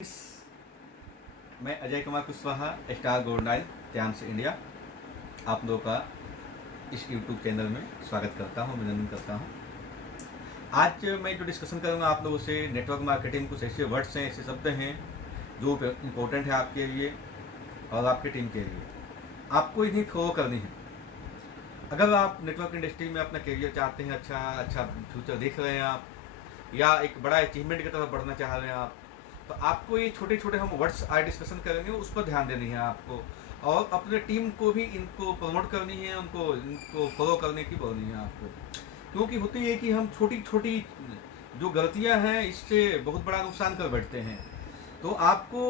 मैं Ajay Kumar Kushwaha, star gold oil ध्यान से इंडिया, आप लोगों का इस यूट्यूब चैनल में स्वागत करता हूं, अभिनंदन करता हूं। आज मैं जो डिस्कशन करूंगा आप लोगों से, नेटवर्क मार्केटिंग, कुछ ऐसे वर्ड्स हैं, ऐसे शब्द हैं जो इम्पोर्टेंट है आपके लिए और आपकी टीम के लिए। आपको इन्हें फॉलो करनी है। अगर आप नेटवर्क इंडस्ट्री में अपना करियर चाहते हैं, अच्छा फ्यूचर देख रहे हैं आप, या एक बड़ा अचीवमेंट की तरफ बढ़ना चाह रहे हैं आप, तो आपको ये छोटे छोटे हम वर्ड्स आज डिस्कशन करेंगे, उस पर ध्यान देनी है आपको, और अपने टीम को भी इनको प्रमोट करनी है, इनको फॉलो करने की बोलनी है आपको। क्योंकि होती है कि हम छोटी छोटी जो गलतियां हैं, इससे बहुत बड़ा नुकसान कर बैठते हैं। तो आपको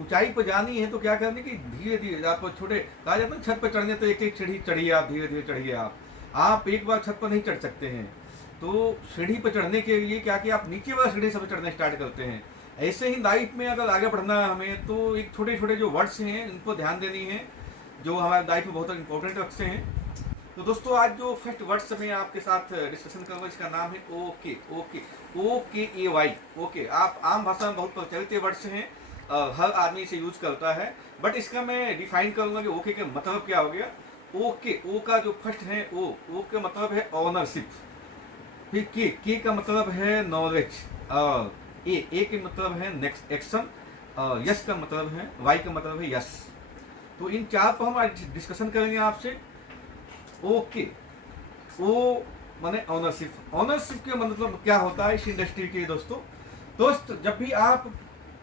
ऊंचाई पर जानी है तो क्या करनी कि धीरे धीरे आप छोटे, कहा जाता है छत पर चढ़ने तो एक एक सीढ़ी चढ़िए, आप धीरे धीरे चढ़िए। आप एक बार छत पर नहीं चढ़ सकते हैं। तो सीढ़ी पर चढ़ने के लिए क्या कि आप नीचे वाला सीढ़ी से चढ़ना स्टार्ट करते हैं। ऐसे ही लाइफ में अगर आगे बढ़ना है हमें, तो एक छोटे छोटे जो वर्ड्स हैं इनको ध्यान देनी है, जो हमारे लाइफ में बहुत इंपॉर्टेंट रखते हैं। तो दोस्तों, आज जो फर्स्ट वर्ड्स मैं आपके साथ डिस्कशन करूँगा, इसका नाम है ओके। OKAY। ओके, आप आम भाषा में बहुत प्रचलित वर्ड्स हैं, हर आदमी इसे यूज करता है, बट इसका मैं डिफाइन करूंगा कि ओके का मतलब क्या हो गया। ओके, ओ का जो फर्स्ट है ओ का मतलब है ओनरशिप। फिर के का मतलब है नॉलेज, और ए के मतलब है नेक्स्ट एक्शन, यस का मतलब है, वाई का मतलब है यस। तो इन चार पर हम आज डिस्कशन करेंगे आपसे। ओके, ओ माने ओनरशिप। ओनरशिप के मतलब क्या होता है इस इंडस्ट्री के दोस्त, जब भी आप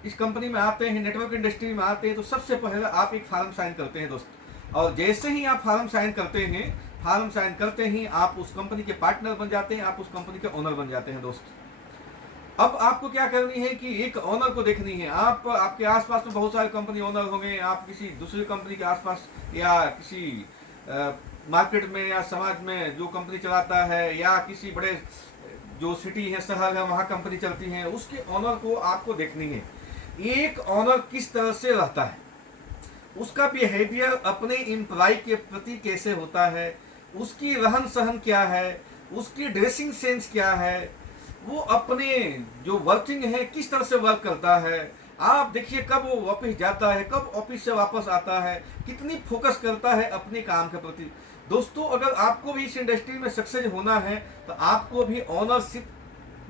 इस कंपनी में आते हैं, नेटवर्क इंडस्ट्री में आते हैं, तो सबसे पहले आप एक फॉर्म साइन करते हैं दोस्त। और जैसे ही आप फॉर्म साइन करते ही आप उस कंपनी के पार्टनर बन जाते हैं, आप उस कंपनी के ओनर बन जाते हैं दोस्त। अब आपको क्या करनी है कि एक ओनर को देखनी है। आपके आसपास में बहुत सारे कंपनी ओनर होंगे, आप किसी दूसरी कंपनी के आसपास या किसी मार्केट में या समाज में जो कंपनी चलाता है, या किसी बड़े जो सिटी है, शहर है, वहाँ कंपनी चलती है, उसके ओनर को आपको देखनी है। एक ओनर किस तरह से रहता है, उसका बिहेवियर अपने एम्प्लॉय के प्रति कैसे होता है, उसकी रहन सहन क्या है, उसकी ड्रेसिंग सेंस क्या है, वो अपने जो वर्किंग है किस तरह से वर्क करता है। आप देखिए कब वो ऑफिस जाता है, कब ऑफिस से वापस आता है, कितनी फोकस करता है अपने काम के प्रति। दोस्तों, अगर आपको भी इस इंडस्ट्री में सक्सेस होना है, तो आपको भी ऑनरशिप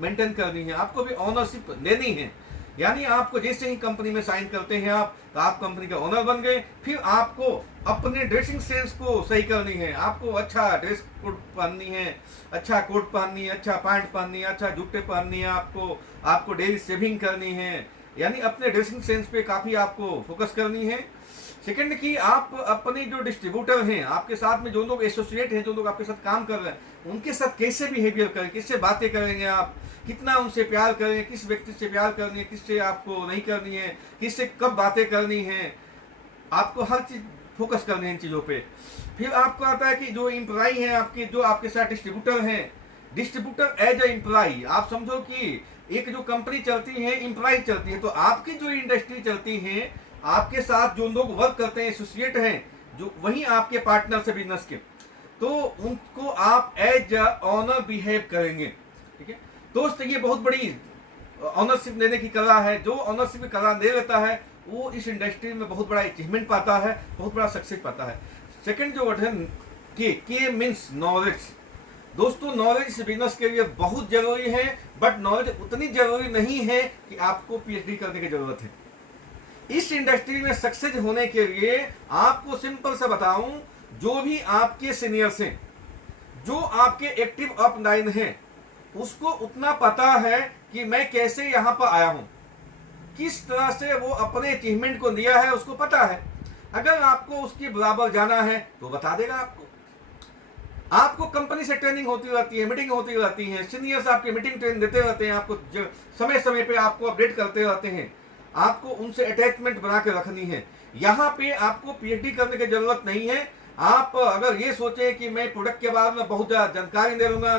मेंटेन करनी है, आपको भी ऑनरशिप लेनी है। यानी आपको जैसे ही कंपनी में साइन करते हैं आप, तो आप कंपनी का ओनर बन गए। फिर आपको अपने ड्रेसिंग सेंस को सही करनी है, आपको अच्छा ड्रेस कोड पहननी है, अच्छा कोट पहननी है, अच्छा पैंट पहननी है, अच्छा जूते पहननी है, आपको डेली शेविंग करनी है। यानी अपने ड्रेसिंग सेंस पे काफ़ी आपको फोकस करनी है। सेकंड कि आप अपने जो डिस्ट्रीब्यूटर हैं, आपके साथ में जो लोग एसोसिएट हैं, जो लोग आपके साथ काम कर रहे हैं, उनके साथ कैसे बिहेवियर करें, किससे बातें करेंगे आप, कितना उनसे प्यार करें, किस व्यक्ति से प्यार करनी है, किससे आपको नहीं करनी है, किससे कब बातें करनी है, आपको हर चीज फोकस करनी है इन चीज़ों पे। फिर आपको आता है कि जो एम्प्लॉय हैं आपके, जो आपके साथ डिस्ट्रीब्यूटर हैं, डिस्ट्रीब्यूटर एज ए एम्प्लॉय, आप समझो कि एक जो कंपनी चलती है, एम्प्लॉय चलती है, तो आपकी जो इंडस्ट्री चलती है, आपके साथ जो लोग वर्क करते हैं, एसोसिएट हैं, जो वही आपके पार्टनर से बिजनेस के, तो उनको आप एज अ ऑनर बिहेव करेंगे। ठीक है दोस्त, ये बहुत बड़ी ऑनरशिप लेने की कला है। जो ऑनरशिप की कला ले लेता है, वो इस इंडस्ट्री में बहुत बड़ा अचीवमेंट पाता है, बहुत बड़ा सक्सेस पाता है। सेकंड जो वर्ड है के मीन्स नॉलेज। दोस्तों, नॉलेज बिजनेस के लिए बहुत जरूरी है, बट नॉलेज उतनी जरूरी नहीं है कि आपको पीएचडी करने की जरूरत है। इस इंडस्ट्री में सक्सेस होने के लिए आपको सिंपल सा बताऊं, जो भी आपके सीनियर्स हैं, जो आपके एक्टिव अपलाइन हैं, उसको उतना पता है कि मैं कैसे यहां पर आया हूं, किस तरह से वो अपने अचीवमेंट को लिया है, उसको पता है। अगर आपको उसके बराबर जाना है तो बता देगा आपको कंपनी से ट्रेनिंग होती रहती है, मीटिंग होती रहती है, सीनियर्स आपके मीटिंग ट्रेन देते रहते हैं, आपको समय समय पे आपको अपडेट करते रहते हैं। आपको उनसे अटैचमेंट बना के रखनी है। यहाँ पे आपको पीएचडी करने की जरूरत नहीं है। आप अगर ये सोचें कि मैं प्रोडक्ट के बारे में बहुत ज़्यादा जानकारी ले लूँगा,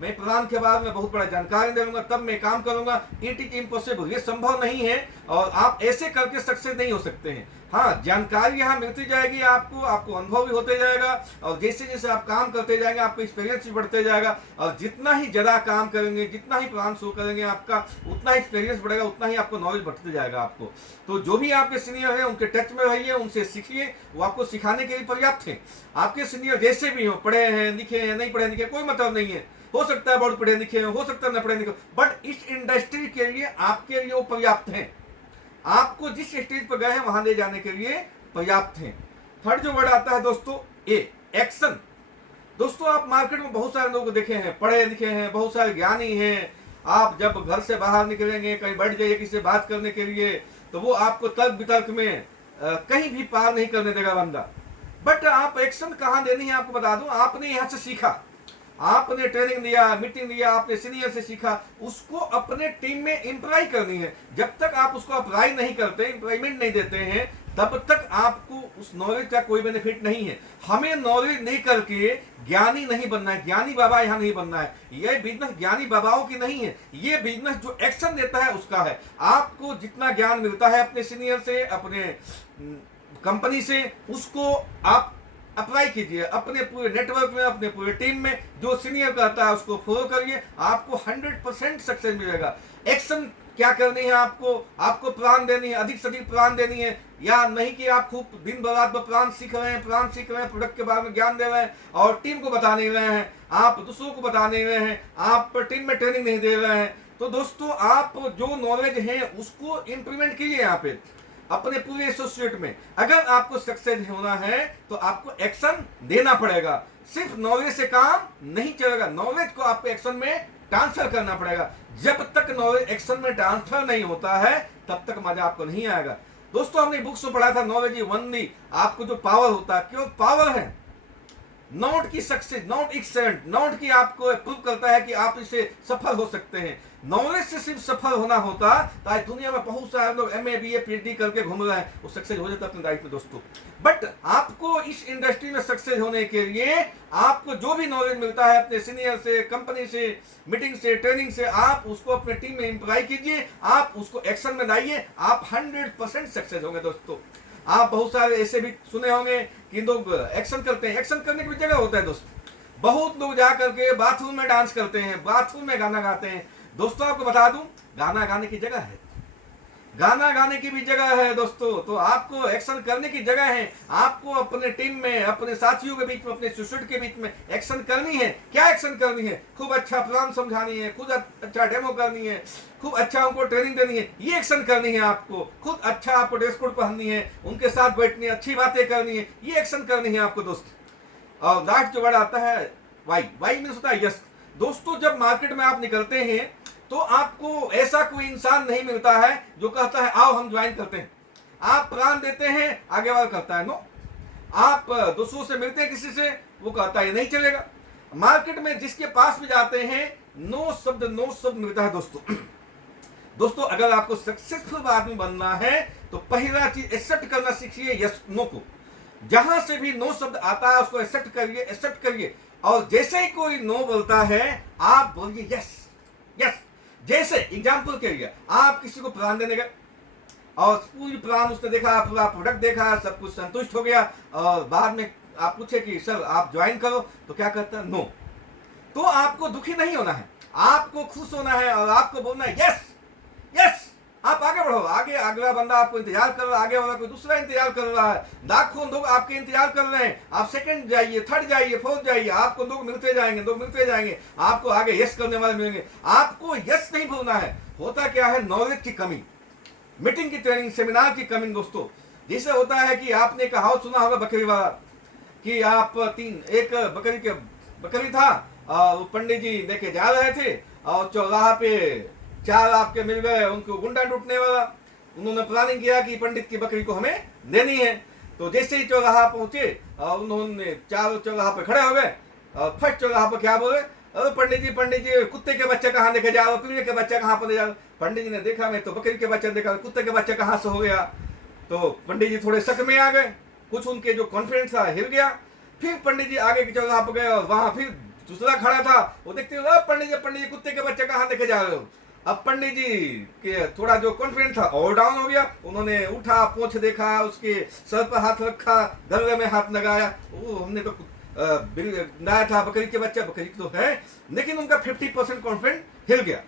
मैं प्रधान के बारे में बहुत बड़ा जानकारी दूंगा, तब मैं काम करूंगा। इट इज इम्पॉसिबल, ये संभव नहीं है और आप ऐसे करके सक्सेस नहीं हो सकते हैं। हाँ, जानकारी यहाँ मिलती जाएगी आपको, आपको अनुभव भी होते जाएगा और जैसे जैसे आप काम करते जाएंगे आपको एक्सपीरियंस भी बढ़ते जाएगा और जितना ही ज़्यादा काम करेंगे, जितना ही प्लान शुरू करेंगे, आपका उतना ही एक्सपीरियंस बढ़ेगा, उतना ही आपको नॉलेज बढ़ते जाएगा आपको। तो जो भी आपके सीनियर हैं उनके टच में रहिए, उनसे सीखिए, वो आपको सिखाने के लिए पर्याप्त हैं। आपके सीनियर जैसे भी हो, पढ़े हैं लिखे हैं नहीं पढ़े लिखे, कोई मतलब नहीं है। हो सकता है बहुत पढ़े लिखे हो सकता है न पढ़े लिखे, बट इस इंडस्ट्री के लिए आपके लिए वो पर्याप्त हैं। आपको जिस स्टेज पर गए हैं वहां ले जाने के लिए पर्याप्त हैं। थर्ड जो वर्ड आता है दोस्तों, ए, एक्शन। दोस्तों आप मार्केट में बहुत सारे लोग देखे हैं, पढ़े लिखे हैं, बहुत सारे ज्ञानी हैं। आप जब घर से बाहर निकलेंगे, कहीं बैठ जाइए किसी से बात करने के लिए, तो वो आपको तर्क वितर्क में कहीं भी पार नहीं करने देगा बंदा। बट आप एक्शन कहाँ देनी है आपको बता दूं। आपने यहाँ से सीखा, आपने ट्रेनिंग दिया, मीटिंग दिया, आपने सीनियर से सीखा, उसको अपने टीम में इम्प्लाई करनी है। जब तक आप उसको अप्लाई नहीं करते, एम्प्लॉयमेंट नहीं देते हैं, तब तक आपको उस नॉलेज का कोई बेनिफिट नहीं है। हमें नॉलेज नहीं करके ज्ञानी नहीं बनना है, ज्ञानी बाबा यहाँ नहीं बनना है। यह बिजनेस ज्ञानी बाबाओं की नहीं है, ये बिजनेस जो एक्शन देता है उसका है। आपको जितना ज्ञान मिलता है अपने सीनियर से, अपने कंपनी से, उसको आप अप्लाई कीजिए अपने पूरे नेटवर्क में, अपने पूरे टीम में। जो सीनियर कहता है उसको फॉलो करिए, आपको 100% सक्सेस मिलेगा। एक्शन क्या करनी है आपको प्लान देनी है, अधिक से अधिक प्लान देनी है। या नहीं कि आप खूब दिन भर रात प्लान सीख रहे हैं, प्रोडक्ट के बारे में ज्ञान दे रहे हैं और टीम को बता नहीं रहे हैं, आप दूसरों को बता नहीं रहे हैं, आप टीम में ट्रेनिंग नहीं दे रहे हैं। तो दोस्तों आप जो नॉलेज है उसको इम्प्लीमेंट कीजिए यहाँ पे अपने पूरे एसोसिएट में। अगर आपको सक्सेस होना है तो आपको एक्शन देना पड़ेगा। सिर्फ नॉलेज से काम नहीं चलेगा, नॉलेज को आपको एक्शन में ट्रांसफर करना पड़ेगा। जब तक नॉलेज एक्शन में ट्रांसफर नहीं होता है तब तक मजा आपको नहीं आएगा। दोस्तों हमने बुक्स में पढ़ा था नॉलेज ओनली, आपको जो पावर होता है केवल पावर है, नॉट की सक्सेस, नॉट एक्सेलेंट, नॉट की आपको प्रूव करता है कि आप इसे सफल हो सकते हैं। नॉलेज से सिर्फ सफल होना होता तो आज दुनिया में बहुत सारे लोग MA BA PhD करके घूम रहे हैं, वो सक्सेस हो जाता अपनी लाइफ में दोस्तों। बट आपको इस इंडस्ट्री में सक्सेस होने के लिए आपको जो भी नॉलेज मिलता है अपने सीनियर से, कंपनी से, मीटिंग से, ट्रेनिंग से, आप उसको अपने टीम में इम्प्लाई कीजिए, आप उसको एक्शन में लाइए, आप 100% सक्सेस होंगे दोस्तों। आप बहुत सारे ऐसे भी सुने होंगे कि लोग एक्शन करते हैं, एक्शन करने की भी जगह होता है दोस्तों। बहुत लोग जा करके बाथरूम में डांस करते हैं, बाथरूम में गाना गाते हैं। दोस्तों आपको बता दूं, गाना गाने की जगह है, गाना गाने की भी जगह है दोस्तों। तो आपको एक्शन करने की जगह है, आपको अपने टीम में, अपने साथियों के बीच में, अपने एसोसिएट के बीच में एक्शन करनी है। क्या एक्शन करनी है? खूब अच्छा प्लान समझानी है, खुद अच्छा डेमो करनी है, खूब अच्छा उनको ट्रेनिंग देनी है, ये एक्शन करनी है आपको। खुद अच्छा आपको ड्रेस कोड पहननी है, उनके साथ बैठनी है, अच्छी बातें करनी है, ये एक्शन करनी है आपको दोस्तों। और लास्ट जो वर्ड आता है वाई, वाई मीन्स होता है यस। दोस्तों जब मार्केट में आप निकलते हैं तो आपको ऐसा कोई इंसान नहीं मिलता है जो कहता है आओ हम ज्वाइन करते हैं। आप प्लान देते हैं, आगे वाला करता है नो। आप दूसरों से मिलते हैं किसी से, वो कहता है नहीं चलेगा। मार्केट में जिसके पास भी जाते हैं नो शब्द मिलता है दोस्तों। दोस्तों अगर आपको सक्सेसफुल आदमी बनना है तो पहला चीज एक्सेप्ट करना सीखिए यस नो को। जहां से भी नो शब्द आता है उसको एक्सेप्ट करिए। और जैसे ही कोई नो बोलता है आप बोलिए यस यस। जैसे एग्जाम्पल के लिए आप किसी को प्लान देने गए और पूरी प्लान उसने देखा, पूरा प्रोडक्ट देखा, सब कुछ संतुष्ट हो गया और बाद में आप पूछे कि सर आप ज्वाइन करो, तो क्या कहता है नो। तो आपको दुखी नहीं होना है, आपको खुश होना है और आपको बोलना है यस यस। आप आगे बढ़ो, आगे अगला बंदा आपको इंतजार कर रहा है, आगे वाला कोई दूसरा इंतजार कर रहा है, लाखों लोग आपके इंतजार कर रहे हैं। आप सेकंड जाइए, थर्ड जाइए, फोर्थ जाइए, आपको लोग मिलते जाएंगे, आपको आगे यस करने वाले मिलेंगे। आपको यस नहीं बोलना है। होता क्या है, नॉलेज की कमी, मीटिंग की ट्रेनिंग, सेमिनार की कमी दोस्तों। जैसे होता है कि आपने कहावत सुना होगा बकरी वाला कि आप एक बकरी था और पंडित जी लेके जा रहे थे और चौराहा पे 4 आपके मिल गए, उनको गुंडा लूटने वाला। उन्होंने प्लानिंग किया कि पंडित की बकरी को हमें देनी है। तो जैसे ही चौराहा पहुंचे और उन्होंने 4 चौराहा पे खड़े हो गए और फर्स्ट चौराहा पर क्या बोले, अरे पंडित जी कुत्ते के बच्चे कहाँ लेके जा रहे हो, पिल्ले के बच्चे कहाँ पर ले जा रहे हो। पंडित जी ने देखा मैं तो बकरी के बच्चे देखा, कुत्ते के बच्चे कहाँ से हो गया। तो पंडित जी थोड़े शक में आ गए, कुछ उनके जो कॉन्फिडेंस था हिल गया। फिर पंडित जी आगे के चौराहा पर गए और वहां फिर दूसरा खड़ा था, वो देखते हुए पंडित जी कुत्ते के बच्चे कहाँ लेके जा रहे हो। अब पंडित जी के थोड़ा जो कॉन्फिडेंस था और डाउन हो गया। उन्होंने उठा, पोंछ देखा, उसके सर पर हाथ रखा, गले में हाथ लगाया। वो हमने तो लाया था बकरी के बच्चा, बकरी तो है, लेकिन उनका 50% कॉन्फिडेंस हिल गया।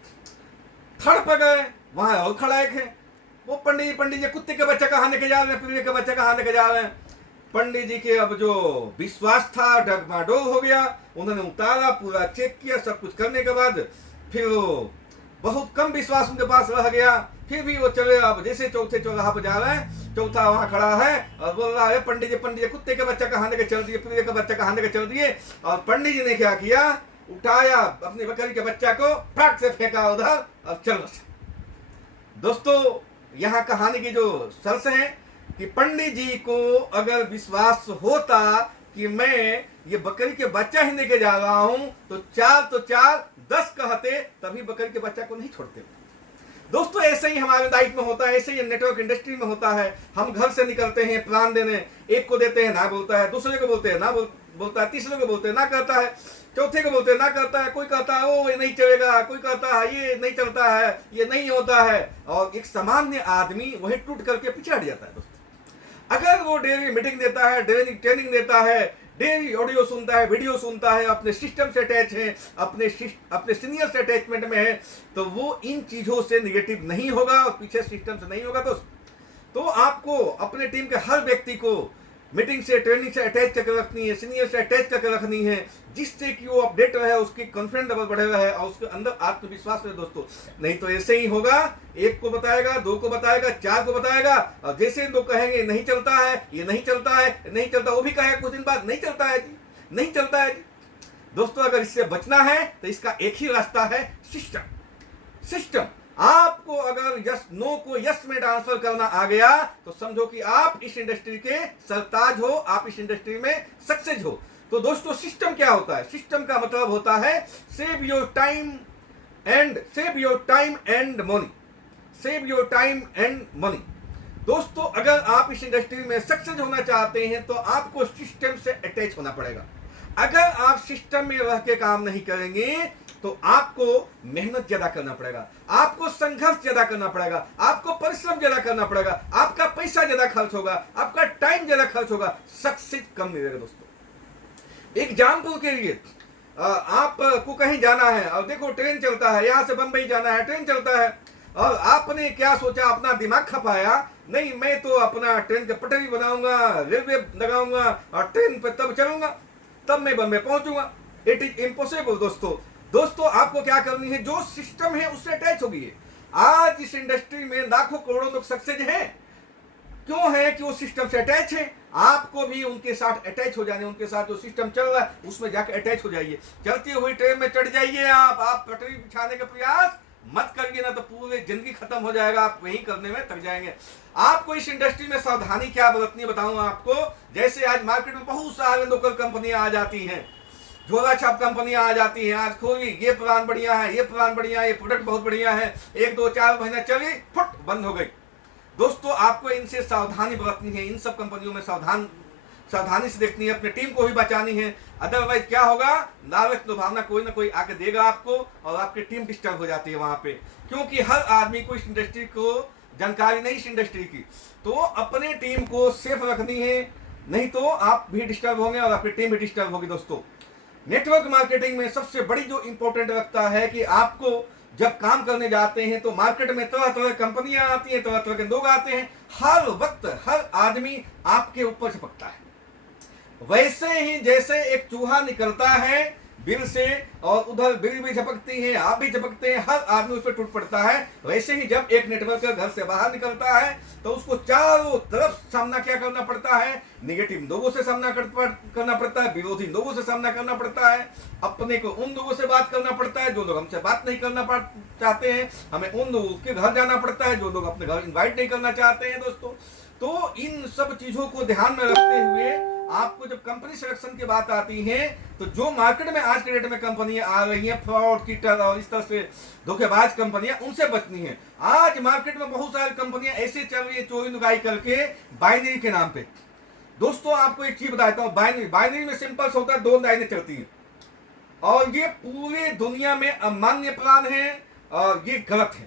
थड़ पर गए, वहां और खड़ा एक है। वो पंडित जी कुत्ते के बच्चा कहाँ लेके जा रहे हैं, पिल्ले के बच्चा कहाँ लेके जा रहे हैं। पंडित जी के अब जो विश्वास था डगमाडोल हो गया। उन्होंने उतारा, पूरा चेक किया, सब कुछ करने के बाद फिर वो बहुत कम विश्वास उनके पास रह गया। फिर भी वो चले, अब जैसे चौथे चौराहा पर जा रहे हैं, चौथा वहां खड़ा है और बोल रहा है पंडित जी कुत्ते के बच्चा कहाँ लेके चल दिए, पिल्ले का बच्चा कहाँ लेके चल दिए। और पंडित जी ने क्या किया, उठाया अपनी बकरी के बच्चा को, फट से फेंका उधर और चल बसा। दोस्तों, यहाँ कहानी की जो सरस है कि पंडित जी को अगर विश्वास होता कि मैं ये बकरी के बच्चा ही लेके जा रहा हूं, तो चार 10 कहते, तभी बकरी के बच्चा को नहीं छोड़ते। दोस्तों, ऐसे ही हमारे लाइफ में होता है, ऐसे ही नेटवर्क इंडस्ट्री में होता है। हम घर से निकलते हैं प्लान देने, एक को देते हैं ना बोलता है, दूसरे को बोलते हैं ना बोलता है, तीसरे को बोलते हैं ना करता है, चौथे को बोलते हैं ना करता है, कोई कहता है ओ ये नहीं चलेगा, कोई कहता है ये नहीं चलता है, ये नहीं होता है, और एक सामान्य आदमी वही टूट करके पीछे हट जाता है। दोस्तों, अगर वो डेली मीटिंग देता है, डेली ट्रेनिंग देता है, डेली ऑडियो सुनता है, वीडियो सुनता है, अपने सिस्टम से अटैच है, अपने सीनियर से अटैचमेंट में है, तो वो इन चीजों से निगेटिव नहीं होगा और पीछे सिस्टम से नहीं होगा। तो आपको अपने टीम के हर व्यक्ति को मीटिंग से, ट्रेनिंग से अटैच करके रखनी है, सीनियर से अटैच करके रखनी है, जिससे कि वो अपडेट रहे, उसकी कॉन्फिडेंस लेवल बढ़े रहे और उसके अंदर आत्मविश्वास रहे। दोस्तों, नहीं तो ऐसे ही होगा, एक को बताएगा, दो को बताएगा, चार को बताएगा, और जैसे लोग कहेंगे नहीं चलता है, ये नहीं चलता है, नहीं चलता, वो भी कहेगा कुछ दिन बाद नहीं चलता है जी, नहीं चलता है जी। दोस्तों, अगर इससे बचना है तो इसका एक ही रास्ता है, सिस्टम। आपको अगर यस नो को यस में ट्रांसफर करना आ गया तो समझो कि आप इस इंडस्ट्री के सरताज हो, आप इस इंडस्ट्री में सक्सेस हो। तो दोस्तों, सिस्टम क्या होता है? सिस्टम का मतलब होता है save your time and money. दोस्तों, अगर आप इस इंडस्ट्री में सक्सेस होना चाहते हैं तो आपको सिस्टम से अटैच होना पड़ेगा। अगर आप सिस्टम में रह के काम नहीं करेंगे तो आपको मेहनत ज्यादा करना पड़ेगा, आपको संघर्ष ज्यादा करना पड़ेगा, आपको परिश्रम ज्यादा करना पड़ेगा, आपका पैसा ज्यादा खर्च होगा, आपका टाइम ज्यादा खर्च होगा, सक्सेस कम मिलेगा। दोस्तों, एग्जाम्पल के लिए आपको कहीं जाना है और देखो ट्रेन चलता है, यहां से बंबई जाना है, ट्रेन चलता है, और आपने क्या सोचा, अपना दिमाग खपाया, नहीं मैं तो अपना ट्रेन का पटरी बनाऊंगा, रेलवे लगाऊंगा और ट्रेन पर तब चलूंगा, तब मैं बंबई पहुंचूंगा। It is impossible. दोस्तों, आपको क्या करनी है, जो सिस्टम है उससे अटैच होगी। आज इस इंडस्ट्री में लाखों करोड़ों लोग सक्सेस हैं, क्यों है कि वो सिस्टम से अटैच है। आपको भी उनके साथ अटैच हो जाने, उनके साथ जो सिस्टम चल रहा है उसमें जाकर अटैच हो जाइए। चलती हुई ट्रेन में चढ़ जाइए, आप पटरी बिछाने का प्रयास मत करिए, ना तो पूरी जिंदगी खत्म हो जाएगा, आप वही करने में थक जाएंगे। आपको इस इंडस्ट्री में सावधानी क्या बरतनी है बताऊं आपको। जैसे आज मार्केट में बहुत सारे लोकल कंपनियां आ जाती हैं, झोला छाप कंपनियां आ जाती हैं, आज खोली ये प्लान बढ़िया है, ये प्लान बढ़िया है, ये प्रोडक्ट बहुत बढ़िया है, 1 2 4 महीना चली, फुट बंद हो गई। दोस्तों, आपको इनसे सावधानी बरतनी है, इन सब कंपनियों में सावधानी से देखनी है, अपनी टीम को भी बचानी है। अदरवाइज क्या होगा, लालच लुभावना कोई ना कोई आके देगा आपको और आपकी टीम डिस्टर्ब हो जाती है वहां पे, क्योंकि हर आदमी को इस इंडस्ट्री को जानकारी नहीं, इस इंडस्ट्री की। तो अपने टीम को सेफ रखनी है, नहीं तो आप भी डिस्टर्ब होंगे और आपकी टीम भी डिस्टर्ब होगी। दोस्तों, नेटवर्क मार्केटिंग में सबसे बड़ी जो इंपॉर्टेंट रखता है कि आपको जब काम करने जाते हैं तो मार्केट में तरह तरह कंपनियां आती हैं, तरह तरह के लोग आते हैं, हर वक्त हर आदमी आपके ऊपर झपकता है। वैसे ही जैसे एक चूहा निकलता है बिल से और उधर बिल भी झपकती है, आप भी झपकते हैं, हर आदमी उस पर टूट पड़ता है। वैसे ही जब एक नेटवर्कर घर से बाहर निकलता है तो उसको चारों तरफ सामना क्या करना पड़ता है, नेगेटिव लोगों से सामना करना पड़ता है, विरोधी लोगों से सामना करना पड़ता है, अपने को उन लोगों से बात करना पड़ता है जो लोग हमसे बात नहीं करना चाहते हैं, हमें उन लोगों के घर जाना पड़ता है जो लोग अपने घर इन्वाइट नहीं करना चाहते हैं। दोस्तों, तो इन सब चीजों को ध्यान में रखते हुए आपको जब कंपनी सिलेक्शन की बात आती है तो जो मार्केट में आज के डेट में कंपनियां आ रही हैं, फ्रॉड, कीटर और इस तरह से धोखेबाज कंपनियां, उनसे बचनी है। आज मार्केट में बहुत सारी कंपनियां ऐसे चल रही है चोरी नुगाई करके बाइनरी के नाम पे। दोस्तों, आपको एक चीज बताता हूं, बाइनरी में सिंपल होता है, 2 लाइनें चलती हैं। और ये पूरे दुनिया में अमान्य प्लान है और ये गलत है।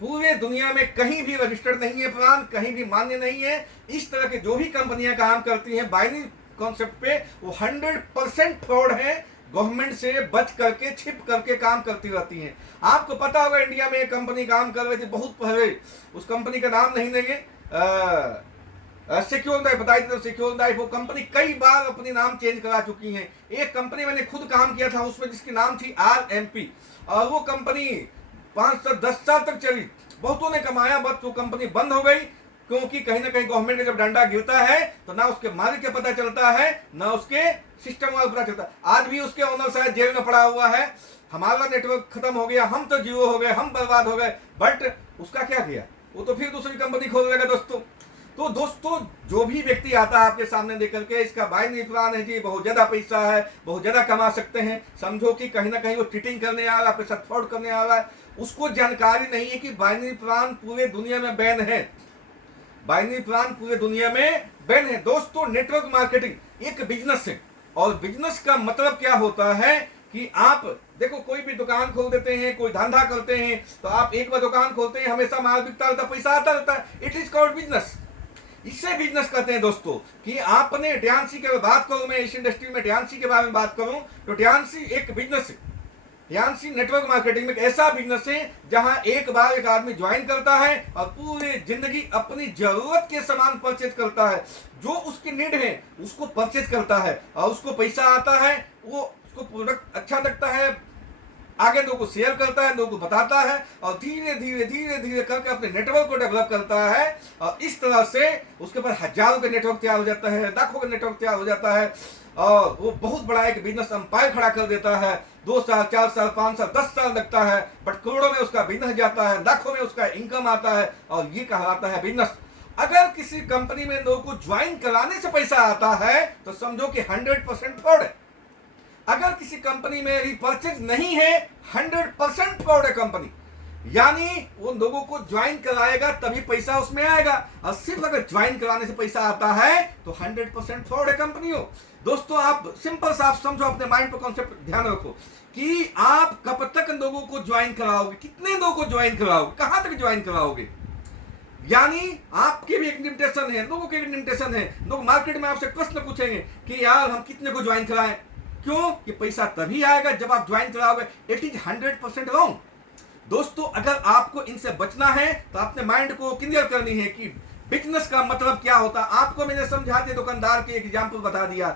पूरे दुनिया में कहीं भी रजिस्टर्ड नहीं है प्लान, कहीं भी मान्य नहीं है। इस तरह के जो भी कंपनियां काम करती हैं बाइनरी कॉन्सेप्ट पे, वो 100% फ्रॉड है। गवर्नमेंट से बच करके, छिप करके काम करती रहती हैं। आपको पता होगा इंडिया में एक कंपनी काम कर रही थी बहुत पहले, उस कंपनी का नाम नहीं लेंगे, सिक्योर लाइफ बता देते। सिक्योर लाइफ वो कंपनी कई बार अपनी नाम चेंज करा चुकी है। एक कंपनी मैंने खुद काम किया था उसमें, जिसकी नाम थी RMP, और वो कंपनी 5 से 10 साल तक चली, बहुतों ने कमाया, बस वो कंपनी बंद हो गई। क्योंकि कहीं ना कहीं गवर्नमेंट का जब डंडा गिरता है तो ना उसके मालिक का पता चलता है, ना उसके सिस्टम वाला पता चलता है। आज भी उसके ओनर शायद जेल में पड़ा हुआ है। हमारा नेटवर्क खत्म हो गया, हम तो जीरो हो गए, हम बर्बाद हो गए, बट उसका क्या किया, वो तो फिर दूसरी कंपनी खोल लेगा दोस्तों। तो दोस्तों, जो भी व्यक्ति आता है आपके सामने लेकर के इसका बाइनरी प्लान है जी, बहुत ज्यादा पैसा है, बहुत ज्यादा कमा सकते हैं, समझो कि कहीं ना कहीं वो चीटिंग करने आ रहा है, आपके साथ फ्रॉड करने आ रहा है, उसको जानकारी नहीं है कि बाइनरी प्लान पूरे दुनिया में बैन है। बाइनरी प्लान पूरे दुनिया में बैन है दोस्तों। नेटवर्क मार्केटिंग एक बिजनेस है, और बिजनेस का मतलब क्या होता है कि आप देखो, कोई भी दुकान खोल देते हैं, कोई धंधा करते हैं, तो आप एक बार दुकान खोलते हैं, हमेशा माल बिकता रहता है, पैसा आता रहता है, इट इज कॉल्ड बिजनेस। इससे बिजनेस कहते हैं दोस्तों। कि आपने ड्यांसी की बात करूं, मैं इस इंडस्ट्री में ड्यांसी के बारे में बात करूं, तो ड्यांसी एक बिजनेस है। ड्यांसी नेटवर्क मार्केटिंग में एक ऐसा बिजनेस है जहां एक बार एक आदमी ज्वाइन करता है और पूरी जिंदगी अपनी जरूरत के सामान परचेज करता है, जो उसकी नीड है उसको परचेज करता है, और उसको पैसा आता है, वो उसको प्रोडक्ट अच्छा लगता है, आगे लोगों को शेयर करता है, लोगों को बताता है, और धीरे धीरे धीरे धीरे करके अपने नेटवर्क को डेवलप करता है। और इस तरह से उसके पास हजारों का नेटवर्क तैयार हो जाता है, लाखों का नेटवर्क तैयार हो जाता है, और वो बहुत बड़ा एक बिजनेस अंपायर खड़ा कर देता है। 2 साल 4 साल 5 साल 10 साल लगता है, बट करोड़ों में उसका बिजनेस जाता है, लाखों में उसका इनकम आता है, और ये कहलाता है बिजनेस। अगर किसी कंपनी में लोगों को ज्वाइन कराने से पैसा आता है तो समझो कि 100% फ्रॉड है। अगर किसी कंपनी में रिपर्चेज नहीं है, 100% फ्रॉड है कंपनी। यानी वो लोगों को ज्वाइन कराएगा तभी पैसा उसमें आएगा, और सिर्फ अगर ज्वाइन कराने से पैसा आता है तो 100% फ्रॉड है कंपनी हो। दोस्तों, आप सिंपल सा आप समझो, अपने माइंड पर कॉन्सेप्ट ध्यान रखो कि आप कब तक लोगों को ज्वाइन कराओगे, कितने लोगों को ज्वाइन कराओगे, कहां तक ज्वाइन कराओगे। यानी आपके भी एक लिमिटेशन है, लोगों के एक लिमिटेशन है। लोग मार्केट में आपसे प्रश्न पूछेंगे कि यार हम कितने को ज्वाइन कराएं, क्यों कि पैसा तभी आएगा जब आप ज्वाइन कराओगे। It is 100% wrong. दोस्तों, अगर आपको इनसे बचना है तो अपने माइंड को क्लियर करनी है कि बिजनेस का मतलब क्या होता है। आपको मैंने समझा दिया, दुकानदार के एग्जाम्पल बता दिया।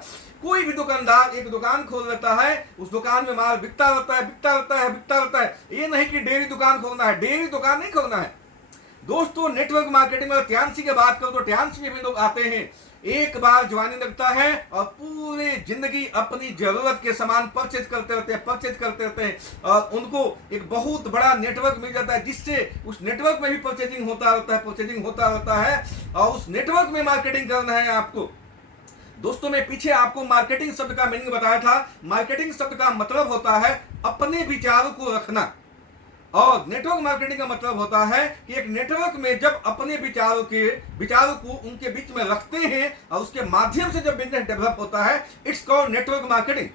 कोई भी दुकानदार एक दुकान खोल लेता है, उस दुकान में माल बिकता रहता है, बिकता रहता है, बिकता रहता है। ये नहीं कि डेयरी दुकान खोलना है, डेयरी दुकान नहीं खोलना है दोस्तों। नेटवर्क मार्केटिंग में ट्यांसी की बात करो तो ट्यांसी में भी लोग आते हैं, एक बार ज्वाइनिंग लगता है और पूरी जिंदगी अपनी जरूरत के सामान परचेज करते रहते हैं, परचेज करते रहते हैं, और उनको एक बहुत बड़ा नेटवर्क मिल जाता है, जिससे उस नेटवर्क में भी परचेजिंग होता रहता है, परचेजिंग होता रहता है, और उस नेटवर्क में मार्केटिंग करना है आपको। दोस्तों, मैं पीछे आपको मार्केटिंग शब्द का मीनिंग बताया था। मार्केटिंग शब्द का मतलब होता है अपने विचारों को रखना, और नेटवर्क मार्केटिंग का मतलब होता है कि एक नेटवर्क में जब अपने विचारों को उनके बीच में रखते हैं और उसके माध्यम से जब बिजनेस डेवलप होता है, इट्स कॉल्ड नेटवर्क मार्केटिंग।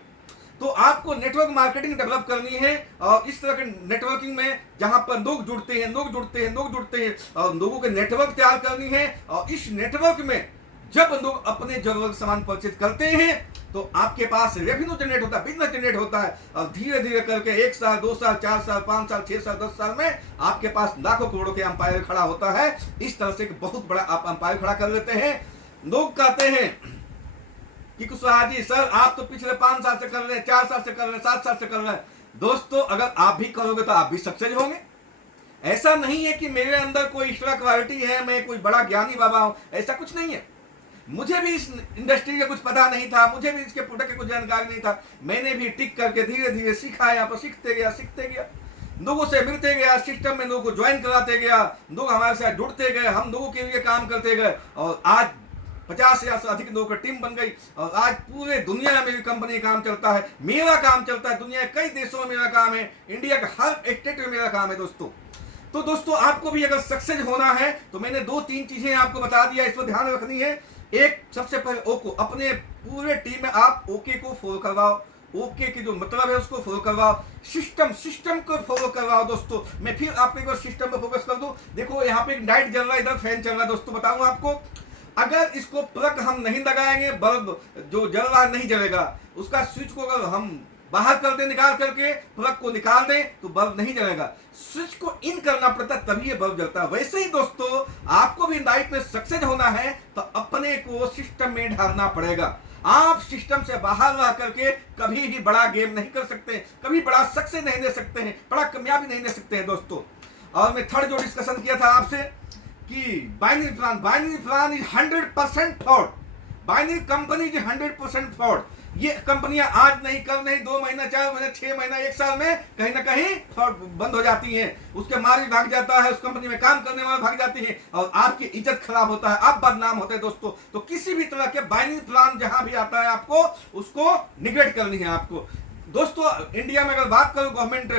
तो आपको नेटवर्क मार्केटिंग डेवलप करनी है, और इस तरह के नेटवर्किंग में जहां पर लोग जुड़ते हैं, और लोगों के नेटवर्क तैयार करनी है। और इस नेटवर्क में जब लोग अपने जरूरत सामान परचेज करते हैं तो आपके पास रेवेन्यू जनरेट होता है, बिजनेस जनरेट होता है, और धीरे धीरे करके 1 साल 2 साल 4 साल 5 साल 6 साल 10 साल में आपके पास लाखों करोड़ों के अंपायर खड़ा होता है। इस तरह से एक बहुत बड़ा आप अंपायर खड़ा कर लेते हैं। लोग कहते हैं कि कुशवाहा जी सर आप तो पिछले 5 साल से कर रहे हैं, 4 साल से कर रहे हैं, 7 साल से कर रहे हैं। दोस्तों, अगर आप भी करोगे तो आप भी सक्सेस होंगे। ऐसा नहीं है कि मेरे अंदर कोई एक्स्ट्रा क्वालिटी है, मैं कोई बड़ा ज्ञानी बाबा हूं, ऐसा कुछ नहीं है। मुझे भी इस इंडस्ट्री का कुछ पता नहीं था, मुझे भी इसके प्रोडक्ट की कुछ जानकारी नहीं था। मैंने भी टिक करके धीरे धीरे सीखा, यहाँ पर सीखते गया, लोगों से मिलते गया, सिस्टम में लोगों को ज्वाइन कराते गया, लोग हमारे साथ जुड़ते गए, हम लोगों के लिए काम करते गए, और आज 50,000 से अधिक लोगों की टीम बन गई, और आज पूरे दुनिया में मेरी कंपनी काम चलता है, मेरा काम चलता है, दुनिया के कई देशों में मेरा काम है, इंडिया के हर स्टेट में मेरा काम है दोस्तों। तो दोस्तों, आपको भी अगर सक्सेस होना है तो मैंने 2-3 चीजें आपको बता दिया, इस पर ध्यान रखनी है। एक, सबसे पहले ओको, अपने पूरे टीम में आप ओके को फॉलो करवाओ। ओके की जो मतलब है उसको फॉलो करवाओ, सिस्टम को फॉलो करवाओ दोस्तों। मैं फिर आपको एक बार सिस्टम पर फोकस कर दूं। देखो यहाँ पे एक लाइट जल रहा है, इधर फैन चल रहा है दोस्तों। बताऊं आपको, अगर इसको प्लग हम नहीं लगाएंगे, बल्ब जो जल रहा नहीं जलेगा। उसका स्विच को अगर हम बाहर कर दें, निकाल करके प्लग को निकाल दें, तो बल्ब नहीं जलेगा। स्विच को इन करना पड़ता है तभी ये बल्ब जलता है। वैसे ही दोस्तों, आपको भी लाइफ में सक्सेस होना है तो अपने को सिस्टम में ढालना पड़ेगा। आप सिस्टम से बाहर रह करके कभी भी बड़ा गेम नहीं कर सकते, कभी बड़ा सक्सेस नहीं दे सकते हैं, बड़ा कामयाबी नहीं दे सकते हैं दोस्तों। और मैं थर्ड जो डिस्कशन किया था आपसे कि binary plan is 100% fraud. Binary company is 100% fraud. ये कंपनियां आज नहीं, कल नहीं, 2 महीना, 4 महीना, 6 महीना, 1 साल में कहीं ना कहीं बंद हो जाती हैं। उसके मालिक भाग जाता है, उस कंपनी में काम करने वाले भाग जाती हैं और आपकी इज्जत खराब होता है, आप बदनाम होते हैं दोस्तों। तो किसी भी तरह के बाइनरी प्लान जहां भी आता है आपको उसको निगलेक्ट करनी है आपको दोस्तों। इंडिया में अगर बात करूं गवर्नमेंट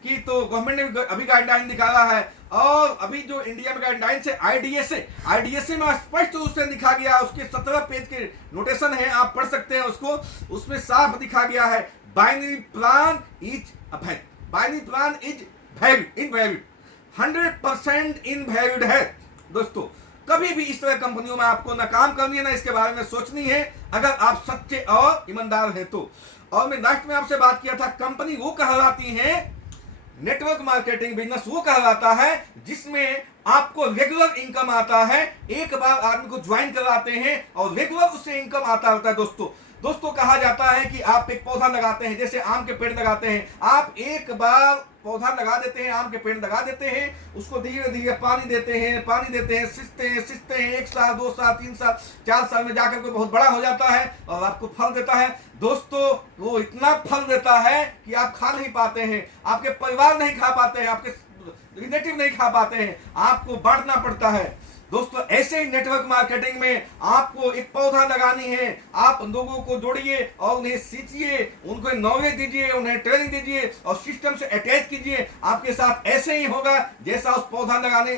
की, तो गवर्नमेंट ने अभी गाइडलाइन निकाला है। और अभी जो इंडिया में गाइडलाइन है आईडीएसए में स्पष्ट रूप से लिखा गया, उसके 17 पेज के नोटेशन है, आप पढ़ सकते हैं उसको। उसमें साफ लिखा गया है बाइनरी प्लान इज अवैध, binary plan is invalid, 100% invalid है दोस्तों। कभी भी इस तरह कंपनियों में आपको ना काम करनी है, ना इसके बारे में सोचनी है, अगर आप सच्चे और ईमानदार हैं तो। और मैं लास्ट में आपसे बात किया था, कंपनी वो कहलाती है, नेटवर्क मार्केटिंग बिजनेस वो कहलाता है जिसमें आपको रेगुलर इनकम आता है। एक बार आदमी को ज्वाइन कराते हैं और रेगुलर उससे इनकम आता होता है दोस्तों। कहा जाता है कि आप एक पौधा लगाते हैं, जैसे आम के पेड़ लगाते हैं। आप एक बार पौधा लगा देते हैं, आम के पेड़ लगा देते हैं, उसको धीरे धीरे पानी देते हैं, सिंचते हैं 1 साल, 2 साल, 3 साल, 4 साल में जाकर के बहुत बड़ा हो जाता है और आपको फल देता है दोस्तों। वो इतना फल देता है कि आप खा नहीं पाते हैं, आपके परिवार नहीं खा पाते हैं, आपके रिलेटिव नहीं खा पाते हैं, आपको बांटना पड़ता है दोस्तों। ऐसे ही नेटवर्क मार्केटिंग में आपको एक पौधा लगानी है, आप लोगों को जोड़िए और उन्हें सींचिए, उनको नॉलेज दीजिए, उन्हें ट्रेनिंग दीजिए और सिस्टम से अटैच कीजिए। आपके साथ ऐसे ही होगा जैसा उस पौधा लगाने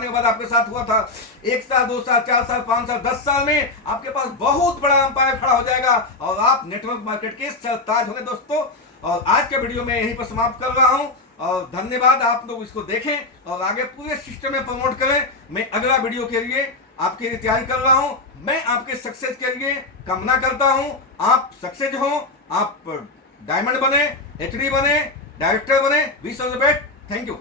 के बाद आपके साथ हुआ था। 1 साल, 2 साल, 4 साल, 5 साल, 10 साल में आपके पास बहुत बड़ा एम्पायर खड़ा हो जाएगा और आप नेटवर्क मार्केट के सरताज होंगे दोस्तों। और आज के वीडियो में यहीं पर समाप्त कर रहा हूं और धन्यवाद। आप लोग इसको देखें और आगे पूरे सिस्टम में प्रमोट करें। मैं अगला वीडियो के लिए आपके लिए तैयारी कर रहा हूं। मैं आपके सक्सेस के लिए कामना करता हूं, आप सक्सेस हो, आप डायमंड बने, एचडी बने, डायरेक्टर बने। Wish all the best. Thank you.